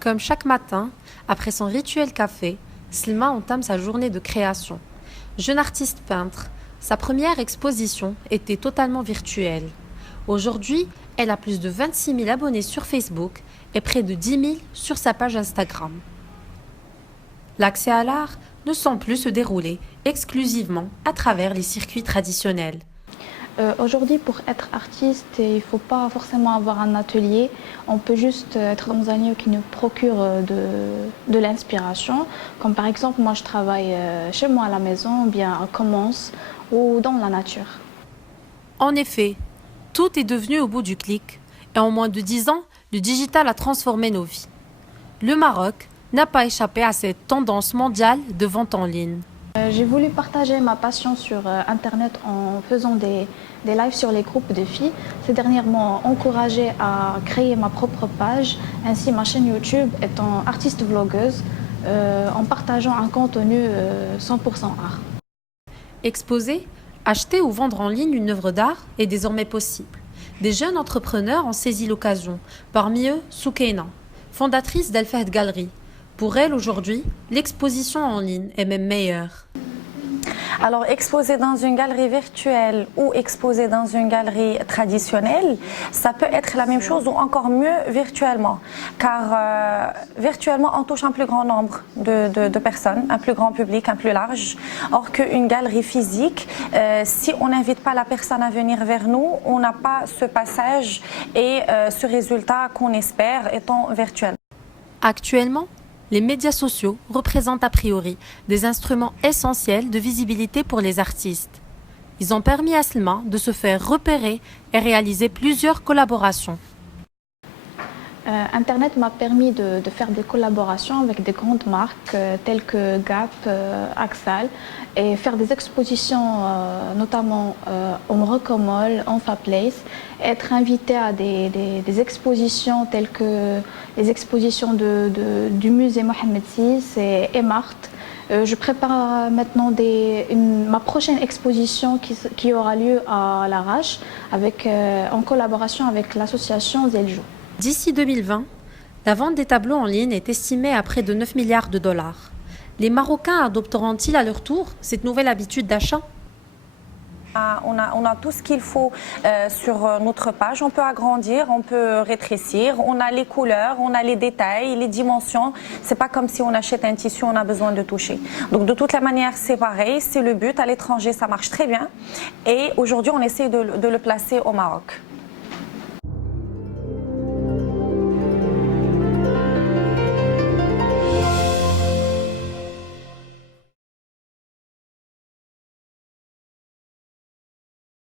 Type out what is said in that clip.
Comme chaque matin, après son rituel café, Slma entame sa journée de création. Jeune artiste peintre, sa première exposition était totalement virtuelle. Aujourd'hui, elle a plus de 26 000 abonnés sur Facebook et près de 10 000 sur sa page Instagram. L'accès à l'art ne semble plus se dérouler exclusivement à travers les circuits traditionnels. Aujourd'hui, pour être artiste, il ne faut pas forcément avoir un atelier. On peut juste être dans un lieu qui nous procure de l'inspiration. Comme par exemple, moi je travaille chez moi à la maison, ou bien à Commence ou dans la nature. En effet, tout est devenu au bout du clic et en moins de 10 ans, le digital a transformé nos vies. Le Maroc n'a pas échappé à cette tendance mondiale de vente en ligne. J'ai voulu partager ma passion sur Internet en faisant des lives sur les groupes de filles. Ces dernières m'ont encouragée à créer ma propre page, ainsi ma chaîne YouTube étant artiste vlogueuse en partageant un contenu 100% art. Exposer, acheter ou vendre en ligne une œuvre d'art est désormais possible. Des jeunes entrepreneurs ont saisi l'occasion, parmi eux Soukeina, fondatrice d'El-Fahd Gallery. Pour elle, aujourd'hui, l'exposition en ligne est même meilleure. Alors, exposer dans une galerie virtuelle ou exposer dans une galerie traditionnelle, ça peut être la même chose ou encore mieux virtuellement. Car virtuellement, on touche un plus grand nombre de personnes, un plus grand public, un plus large. Or qu'une galerie physique, si on n'invite pas la personne à venir vers nous, on n'a pas ce passage et ce résultat qu'on espère étant virtuel. Actuellement, les médias sociaux représentent a priori des instruments essentiels de visibilité pour les artistes. Ils ont permis à Slma de se faire repérer et réaliser plusieurs collaborations. Internet m'a permis de faire des collaborations avec des grandes marques telles que Gap, Axal et faire des expositions notamment au Morocco Mall, Enfa Place, être invitée à des expositions telles que les expositions du musée Mohamed VI et Emart. Je prépare maintenant ma prochaine exposition qui aura lieu à l'Arrache en collaboration avec l'association Zeljou. D'ici 2020, la vente des tableaux en ligne est estimée à près de 9 milliards de dollars. Les Marocains adopteront-ils à leur tour cette nouvelle habitude d'achat ? On a tout ce qu'il faut sur notre page. On peut agrandir, on peut rétrécir. On a les couleurs, on a les détails, les dimensions. C'est pas comme si on achète un tissu, on a besoin de toucher. Donc de toute la manière, c'est pareil. C'est le but. À l'étranger, ça marche très bien. Et aujourd'hui, on essaie de le placer au Maroc.